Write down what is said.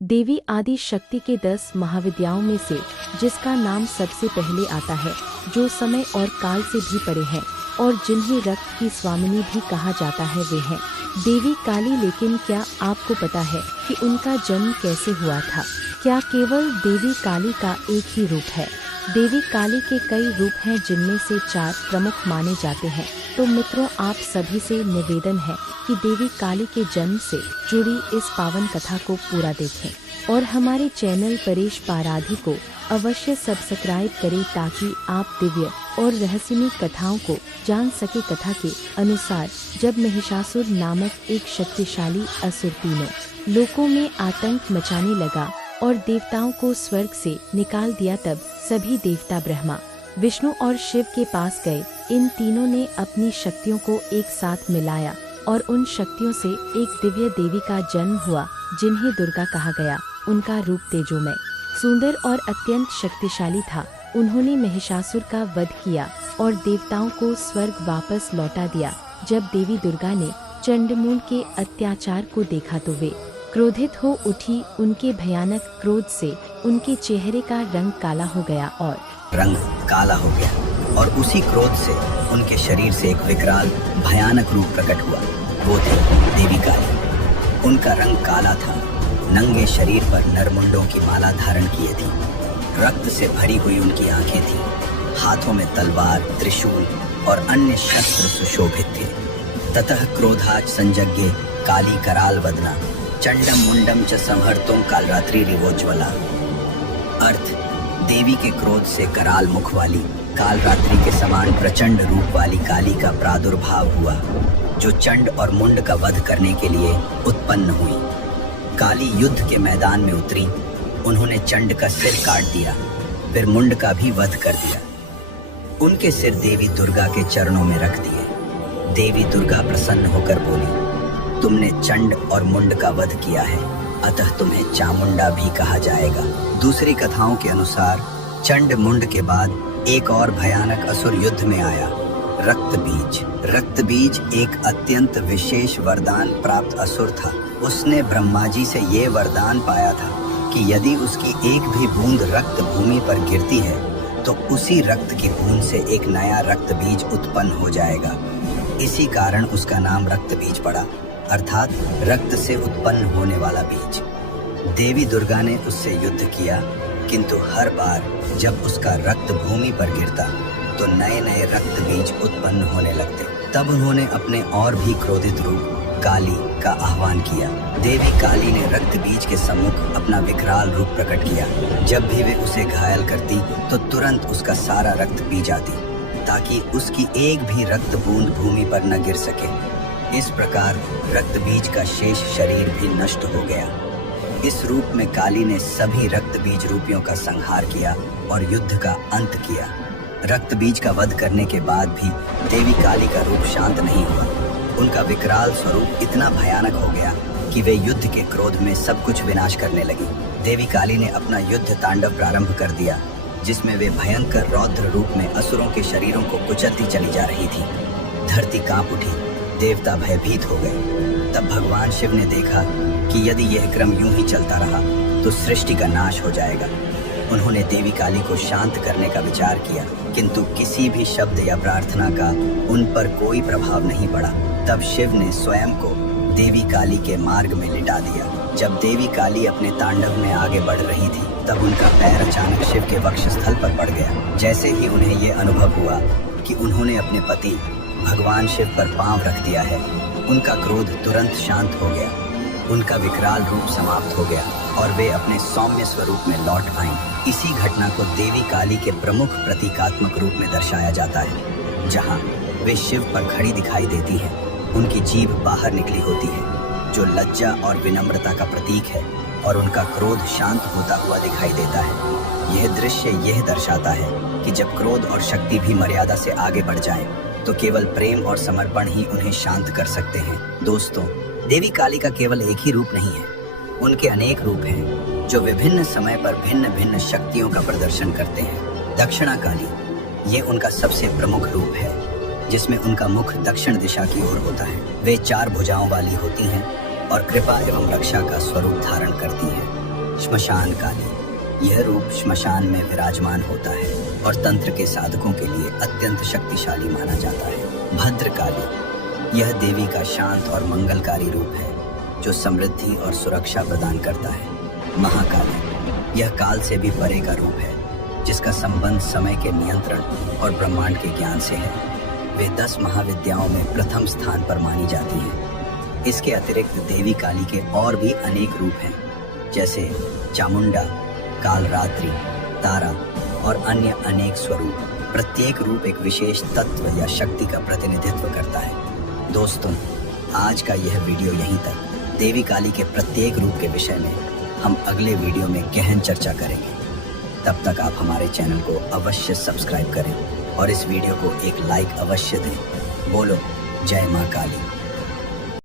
देवी आदि शक्ति के 10 महाविद्याओं में से जिसका नाम सबसे पहले आता है, जो समय और काल से भी परे है और जिन्हें रक्त की स्वामिनी भी कहा जाता है, वे हैं देवी काली। लेकिन क्या आपको पता है कि उनका जन्म कैसे हुआ था? क्या केवल देवी काली का एक ही रूप है? देवी काली के कई रूप हैं, जिनमें से 4 प्रमुख माने जाते हैं। तो मित्रों, आप सभी से निवेदन है कि देवी काली के जन्म से जुड़ी इस पावन कथा को पूरा देखें और हमारे चैनल परेश पाराधी को अवश्य सब्सक्राइब करें, ताकि आप दिव्य और रहस्यमयी कथाओं को जान सके। कथा के अनुसार जब महिषासुर नामक एक शक्तिशाली असुर तीनों लोकों में आतंक मचाने लगा और देवताओं को स्वर्ग से निकाल दिया, तब सभी देवता ब्रह्मा, विष्णु और शिव के पास गए। इन तीनों ने अपनी शक्तियों को एक साथ मिलाया और उन शक्तियों से एक दिव्य देवी का जन्म हुआ, जिन्हें दुर्गा कहा गया। उनका रूप तेजोमय, सुंदर और अत्यंत शक्तिशाली था। उन्होंने महिषासुर का वध किया और देवताओं को स्वर्ग वापस लौटा दिया। जब देवी दुर्गा ने चंडमुंड के अत्याचार को देखा तो वे क्रोधित हो उठी। उनके भयानक क्रोध से उनके चेहरे का रंग काला हो गया और उसी क्रोध से उनके शरीर से एक विकराल भयानक रूप प्रकट हुआ। वो थी देवी काली। उनका रंग काला था, नंगे शरीर पर नरमुंडों की माला धारण किए थी, रक्त से भरी हुई उनकी आंखें थी, हाथों में तलवार, त्रिशूल और अन्य शस्त्र सुशोभित थे। ततः क्रोधाच संजज्ञे काली कराल वदना चंडम मुंडम च संहर्तुम कालरात्रि रिवोज्ज्वला। अर्थ, देवी के क्रोध से कराल मुख वाली, कालरात्रि के समान प्रचंड रूप वाली काली का प्रादुर्भाव हुआ, जो चंड और मुंड का वध करने के लिए उत्पन्न हुई। काली युद्ध के मैदान में उतरी। उन्होंने चंड का सिर काट दिया, फिर मुंड का भी वध कर दिया। उनके सिर देवी दुर्गा के चरणों में रख दिए। देवी दुर्गा प्रसन्न होकर बोली, तुमने चंड और मुंड का वध किया है, अतः तुम्हें चामुंडा भी कहा जाएगा। दूसरी कथाओं के अनुसार चंड मुंड के बाद एक और भयानक असुर युद्ध में आया, रक्तबीज। रक्तबीज एक अत्यंत विशेष वरदान प्राप्त असुर था। उसने ब्रह्मा जी से ये वरदान पाया था कि यदि उसकी एक भी बूंद रक्त भूमि पर गिरती है तो उसी रक्त की बूंद से एक नया रक्तबीज उत्पन्न हो जाएगा। इसी कारण उसका नाम रक्तबीज पड़ा, अर्थात रक्त से उत्पन्न होने वाला बीज। देवी दुर्गा ने उससे युद्ध किया, किंतु हर बार जब उसका रक्त भूमि पर गिरता तो नए नए रक्त बीज उत्पन्न होने लगते। तब उन्होंने अपने और भी क्रोधित रूप काली का आह्वान किया। देवी काली ने रक्त बीज के सम्मुख अपना विकराल रूप प्रकट किया। जब भी वे उसे घायल करती तो तुरंत उसका सारा रक्त पी जाती, ताकि उसकी एक भी रक्त बूंद भूमि पर न गिर सके। इस प्रकार रक्त बीज का शेष शरीर भी नष्ट हो गया। इस रूप में काली ने सभी रक्त बीज रूपियों का संहार किया और युद्ध का अंत किया। रक्त बीज का वध करने के बाद भी देवी काली का रूप शांत नहीं हुआ। उनका विकराल स्वरूप इतना भयानक हो गया कि वे युद्ध के क्रोध में सब कुछ विनाश करने लगी। देवी काली ने अपना युद्ध तांडव प्रारंभ कर दिया, जिसमें वे भयंकर रौद्र रूप में असुरों के शरीरों को कुचलती चली जा रही थी। धरती कांप उठी, देवता भयभीत हो गए। तब भगवान शिव ने देखा कि यदि यह क्रम यूं ही चलता रहा तो सृष्टि का नाश हो जाएगा। उन्होंने देवी काली को शांत करने का विचार किया, किंतु किसी भी शब्द या प्रार्थना का उन पर कोई प्रभाव नहीं पड़ा। तब शिव ने स्वयं को देवी काली के मार्ग में लिटा दिया। जब देवी काली अपने तांडव में आगे बढ़ रही थी, तब उनका पैर अचानक शिव के वक्षस्थल पर पड़ गया। जैसे ही उन्हें ये अनुभव हुआ कि उन्होंने अपने पति भगवान शिव पर पांव रख दिया है, उनका क्रोध तुरंत शांत हो गया, उनका विकराल रूप समाप्त हो गया और वे अपने सौम्य स्वरूप में लौट आईं। इसी घटना को देवी काली के प्रमुख प्रतीकात्मक रूप में दर्शाया जाता है, जहां वे शिव पर खड़ी दिखाई देती हैं। उनकी जीभ बाहर निकली होती है, जो लज्जा और विनम्रता का प्रतीक है, और उनका क्रोध शांत होता हुआ दिखाई देता है। यह दृश्य यह दर्शाता है कि जब क्रोध और शक्ति भी मर्यादा से आगे बढ़ जाएं, तो केवल प्रेम और समर्पण ही उन्हें शांत कर सकते हैं। दोस्तों, देवी काली का केवल एक ही रूप नहीं है, उनके अनेक रूप हैं, जो विभिन्न समय पर भिन्न भिन्न शक्तियों का प्रदर्शन करते हैं। दक्षिणा काली, ये उनका सबसे प्रमुख रूप है, जिसमें उनका मुख दक्षिण दिशा की ओर होता है। वे 4 भुजाओं वाली होती हैं और कृपा एवं रक्षा का स्वरूप धारण करती हैं। श्मशान काली। यह रूप श्मशान में विराजमान होता है और तंत्र के साधकों के लिए अत्यंत शक्तिशाली माना जाता है। भद्रकाली, यह देवी का शांत और मंगलकारी रूप है जो समृद्धि और सुरक्षा प्रदान करता है। महाकाली, यह काल से भी परे का रूप है जिसका संबंध समय के नियंत्रण और ब्रह्मांड के ज्ञान से है। वे 10 महाविद्याओं में प्रथम स्थान पर मानी जाती हैं। इसके अतिरिक्त देवी काली के और भी अनेक रूप हैं, जैसे चामुंडा, कालरात्रि, तारा और अन्य अनेक स्वरूप। प्रत्येक रूप एक विशेष तत्व या शक्ति का प्रतिनिधित्व करता है। दोस्तों, आज का यह वीडियो यहीं तक। देवी काली के प्रत्येक रूप के विषय में हम अगले वीडियो में गहन चर्चा करेंगे। तब तक आप हमारे चैनल को अवश्य सब्सक्राइब करें और इस वीडियो को एक लाइक अवश्य दें। बोलो जय मां काली।